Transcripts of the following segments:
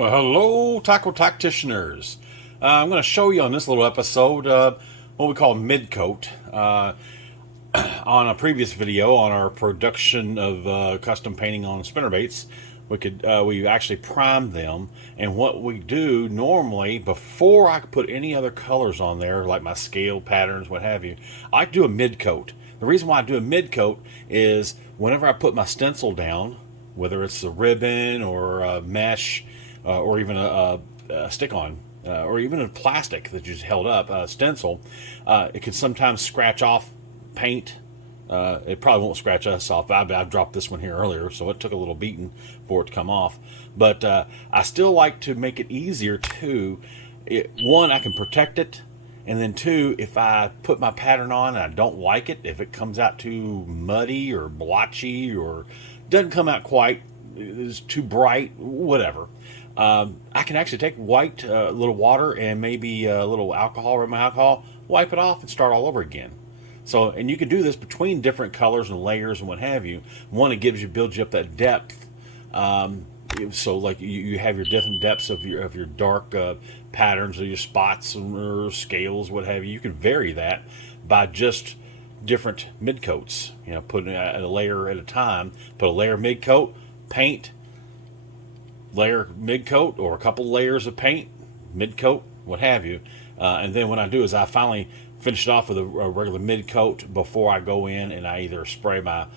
Well, hello, taco tacticianers. I'm going to show you on this little episode what we call mid coat. On a previous video on our production of custom painting on spinnerbaits, we actually prime them, and what we do normally before I put any other colors on there, like my scale patterns, what have you, I do a mid coat. The reason why I do a mid coat is whenever I put my stencil down, whether it's the ribbon or a mesh or even a stick-on, or even a plastic that you just held up, a stencil, it can sometimes scratch off paint. It probably won't scratch us off. I dropped this one here earlier, so it took a little beating for it to come off. But I still like to make it easier too. One, I can protect it, and then two, if I put my pattern on and I don't like it, if it comes out too muddy or blotchy or doesn't come out quite, it's too bright, whatever. I can actually take white, a little water, and maybe a little alcohol, rubbing alcohol, wipe it off, and start all over again. So, and you can do this between different colors and layers and what have you. One, it builds you up that depth. So, like you have your different depths of your dark patterns or your spots or scales, what have you. You can vary that by just different mid coats. You know, putting a layer at a time. Put a layer mid coat, paint, layer mid coat, or a couple layers of paint, mid coat, what have you. And then what I do is I finally finish it off with a regular mid coat before I go in and I either spray my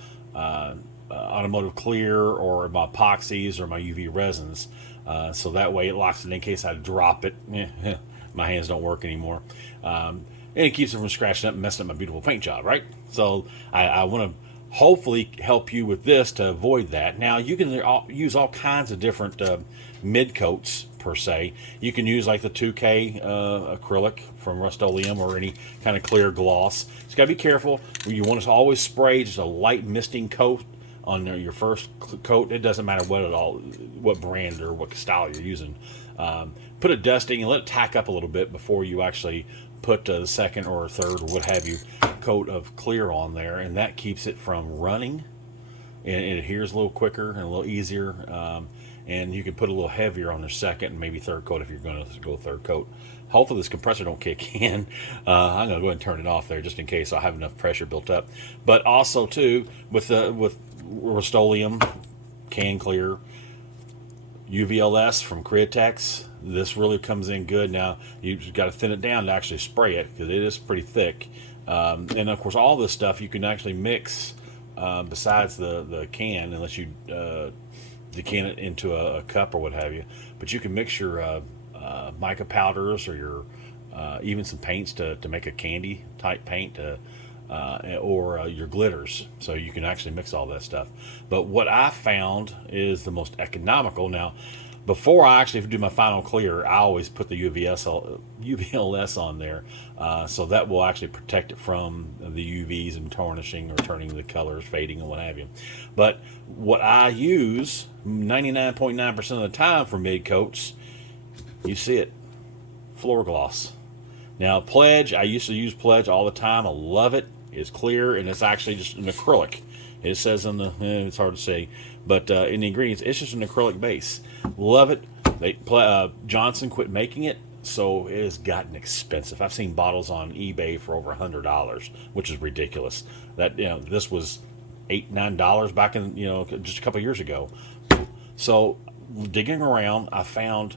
automotive clear or my epoxies or my UV resins. So that way it locks it in case I drop it. My hands don't work anymore. And it keeps it from scratching up and messing up my beautiful paint job, right? So I want to hopefully help you with this to avoid that. Now you can use all kinds of different mid coats per se. You can use like the 2K acrylic from Rust-Oleum or any kind of clear gloss. Just gotta be careful. You want to always spray just a light misting coat on your first coat. It doesn't matter what brand or what style you're using. Put a dusting and let it tack up a little bit before you actually put the second or third or what have you coat of clear on there, and that keeps it from running, and it adheres a little quicker and a little easier. And you can put a little heavier on the second and maybe third coat if you're going to go third coat. Hopefully this compressor don't kick in. I'm going to go ahead and turn it off there just in case I have enough pressure built up. But also too, with Rust-Oleum can clear, UVLS from Createx, this really comes in good. Now you've got to thin it down to actually spray it because it is pretty thick. And of course all this stuff you can actually mix besides the can, unless you decant it into a cup or what have you. But you can mix your mica powders or your even some paints to make a candy type paint or your glitters. So you can actually mix all that stuff. But what I found is the most economical. Now, before I actually do my final clear, I always put the UVLS on there, so that will actually protect it from the UVs and tarnishing or turning the colors, fading and what have you. But what I use 99.9% of the time for mid coats, you see it, floor gloss. Now Pledge, I used to use Pledge all the time. I love it. It's clear and it's actually just an acrylic. It says on the, it's hard to say, but in the ingredients, it's just an acrylic base. Love it. Johnson quit making it, so it has gotten expensive. I've seen bottles on eBay for over $100, which is ridiculous. That this was $8-9 back in just a couple years ago. So digging around, I found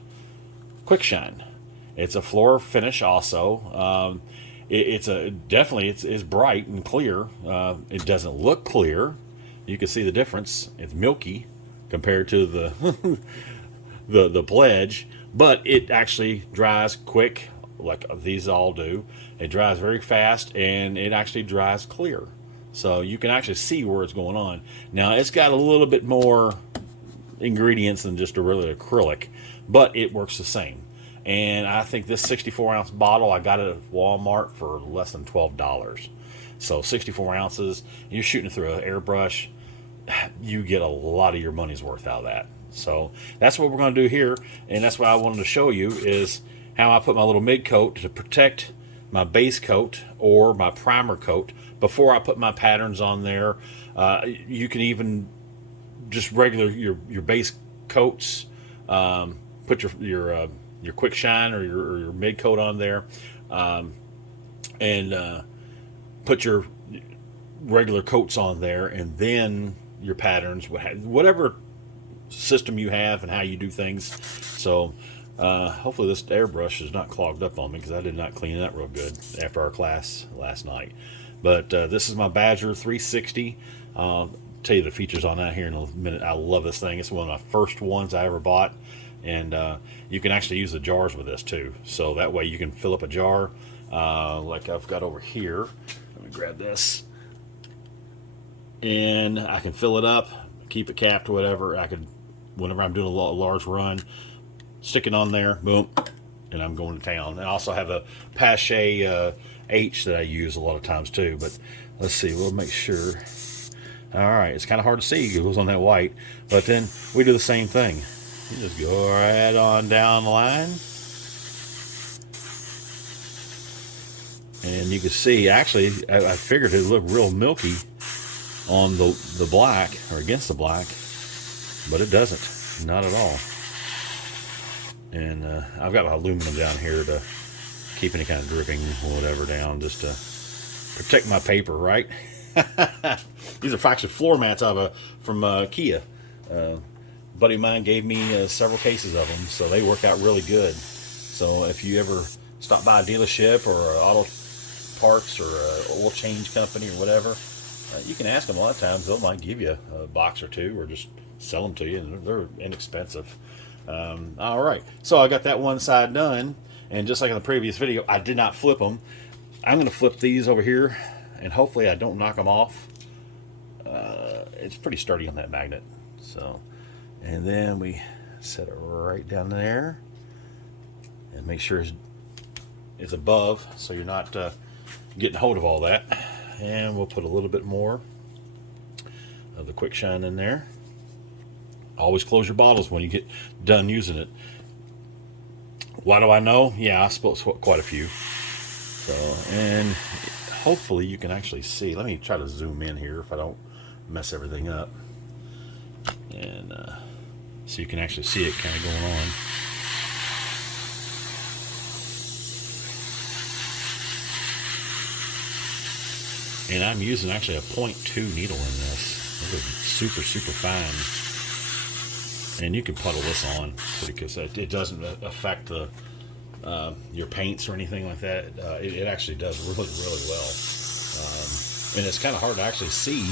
Quick Shine. It's a floor finish also. It's bright and clear. It doesn't look clear. You can see the difference. It's milky compared to the the Pledge, but it actually dries quick, like these all do. It dries very fast, and it actually dries clear. So you can actually see where it's going on. Now it's got a little bit more ingredients than just a really acrylic, but it works the same. And I think this 64-ounce bottle, I got it at Walmart for less than $12. So 64 ounces, you're shooting it through an airbrush, you get a lot of your money's worth out of that. So that's what we're going to do here, and that's what I wanted to show you is how I put my little mid coat to protect my base coat or my primer coat before I put my patterns on there. You can even just regular your base coats, put your quick shine or your mid coat on there, and put your regular coats on there, and then your patterns, whatever system you have and how you do things. So hopefully this airbrush is not clogged up on me, because I did not clean that real good after our class last night. But this is my Badger 360. I'll tell you the features on that here in a minute. I love this thing. It's one of my first ones I ever bought, and you can actually use the jars with this too. So that way you can fill up a jar like I've got over here. Let me grab this, and I can fill it up, keep it capped, whatever. I could, whenever I'm doing a large run, stick it on there, boom, and I'm going to town. And I also have a Pache H that I use a lot of times too. But let's see, we'll make sure. All right, it's kind of hard to see, it goes on that white, but then we do the same thing. You just go right on down the line, and you can see, actually, I figured it looked real milky on the black, or against the black, but it doesn't, not at all. And I've got my aluminum down here to keep any kind of dripping or whatever down, just to protect my paper, right? These are actually floor mats from Kia. Buddy of mine gave me several cases of them, so they work out really good. So if you ever stop by a dealership or an auto parts or an oil change company or whatever, you can ask them. A lot of times they might give you a box or two, or just sell them to you, and they're inexpensive. All right, so I got that one side done, and just like in the previous video, I did not flip them. I'm going to flip these over here, and hopefully I don't knock them off. It's pretty sturdy on that magnet. So, and then we set it right down there, and make sure it's above, so you're not getting a hold of all that. And we'll put a little bit more of the quick shine in there. Always close your bottles when you get done using it. Why do I know? Yeah, I spilled quite a few. So, and hopefully you can actually see. Let me try to zoom in here if I don't mess everything up. And so you can actually see it kind of going on. And I'm using actually a 0.2 needle in this. This is super, super fine. And you can puddle this on, because it doesn't affect the your paints or anything like that. It actually does really, really well. And it's kind of hard to actually see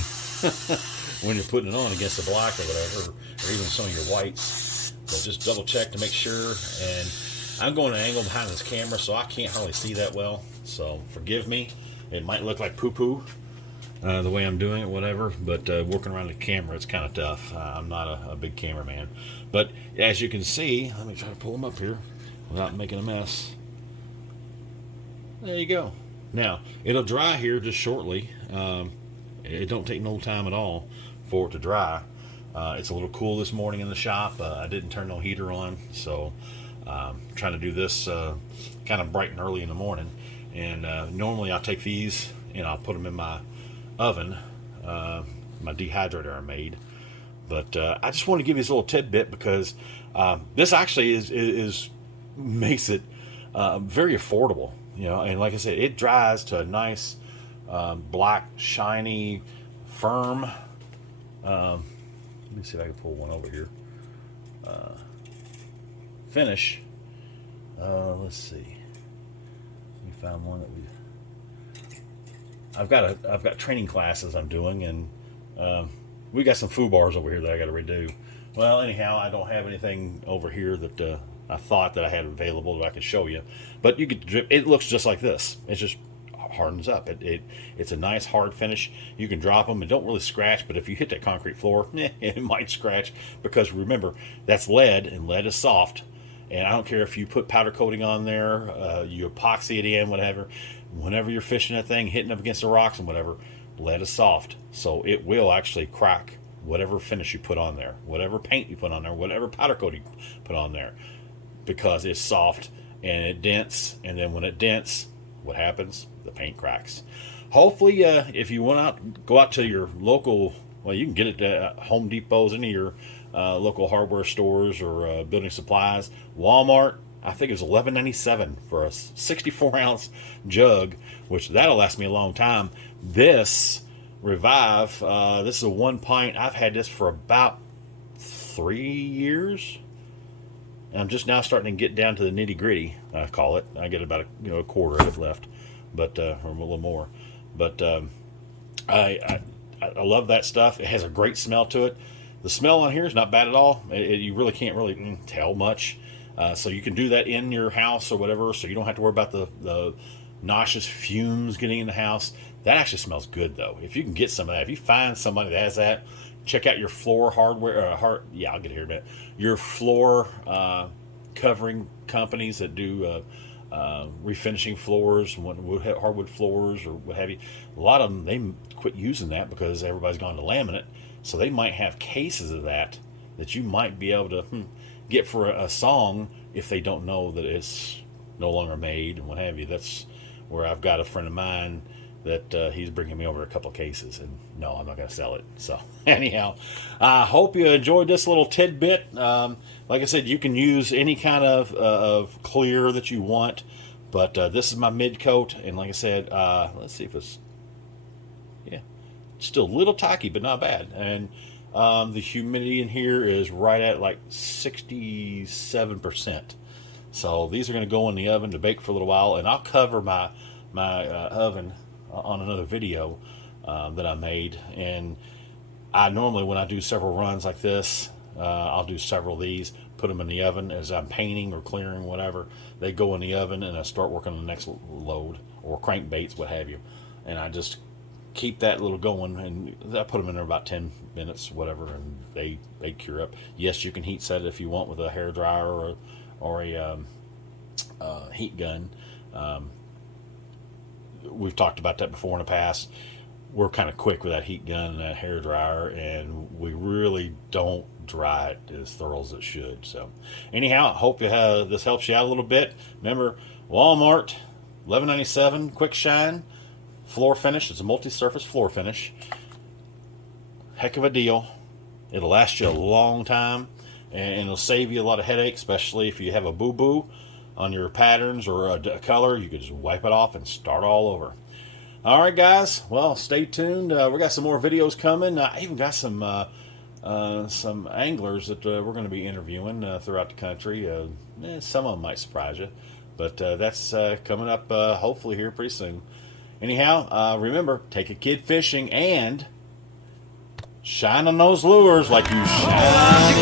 when you're putting it on against the black or whatever, or even some of your whites. So just double check to make sure. And I'm going an angle behind this camera, so I can't hardly see that well. So forgive me. It might look like poo-poo the way I'm doing it, whatever, but working around the camera, it's kind of tough. I'm not a big cameraman. But as you can see, let me try to pull them up here without making a mess. There you go. Now, it'll dry here just shortly. It don't take no time at all for it to dry. It's a little cool this morning in the shop. I didn't turn no heater on, so trying to do this kind of bright and early in the morning. And normally I'll take these and I'll put them in my oven, my dehydrator I made. But I just want to give you this little tidbit, because this actually is makes it very affordable, you know. And like I said, it dries to a nice black, shiny, firm. Let me see if I can pull one over here. Finish. Let's see. We found one that I've got training classes I'm doing, and we got some foo bars over here that I got to redo. Well, anyhow, I don't have anything over here that I thought that I had available that I could show you. But you could drip. It looks just like this. It just hardens up. It's a nice hard finish. You can drop them and don't really scratch. But if you hit that concrete floor, it might scratch, because remember, that's lead, and lead is soft. And I don't care if you put powder coating on there, you epoxy it in, whatever. Whenever you're fishing that thing, hitting up against the rocks and whatever, lead is soft. So it will actually crack whatever finish you put on there, whatever paint you put on there, whatever powder coating you put on there, because it's soft and it dents. And then when it dents, what happens? The paint cracks. Hopefully, if you want go out to your local, well, you can get it at Home Depot's, any of your local hardware stores or building supplies. Walmart, I think it was $11.97 for a 64-ounce jug, which that'll last me a long time. This Revive, this is a 1 pint. I've had this for about 3 years. And I'm just now starting to get down to the nitty gritty. I call it. I get about a quarter of it left, but or a little more. But I love that stuff. It has a great smell to it. The smell on here is not bad at all. You really can't really tell much. So you can do that in your house or whatever, so you don't have to worry about the nauseous fumes getting in the house. That actually smells good, though. If you can get some of that, if you find somebody that has that, check out your floor hardware. I'll get here in a minute. Your floor covering companies that do refinishing floors, hardwood floors, or what have you. A lot of them, they quit using that because everybody's gone to laminate. So they might have cases of that you might be able to get for a song if they don't know that it's no longer made and what have you. That's where I've got a friend of mine that he's bringing me over a couple cases, and no, I'm not going to sell it. So anyhow, I hope you enjoyed this little tidbit. Like I said, you can use any kind of clear that you want, but this is my mid coat, and like I said, let's see if it's still a little tacky, but not bad. And the humidity in here is right at like 67%. So these are going to go in the oven to bake for a little while, and I'll cover my oven on another video that I made. And I normally, when I do several runs like this, I'll do several of these, put them in the oven as I'm painting or clearing, whatever. They go in the oven, and I start working on the next load or crankbaits, what have you. And I just keep that little going, and I put them in there about 10 minutes, whatever, and they cure up. Yes, you can heat set it if you want with a hair dryer or a heat gun. We've talked about that before in the past. We're kind of quick with that heat gun and that hair dryer, and we really don't dry it as thorough as it should. So anyhow, I hope this helps you out a little bit. Remember, Walmart, $11.97, quick shine, floor finish. It's a multi-surface floor finish. Heck of a deal. It'll last you a long time, and it'll save you a lot of headache, especially if you have a boo-boo on your patterns or a color. You could just wipe it off and start all over. All right, guys. Well, stay tuned. We got some more videos coming. I even got some anglers that we're going to be interviewing throughout the country. Some of them might surprise you, but that's coming up hopefully here pretty soon. Anyhow, remember, take a kid fishing and shine on those lures like you shine.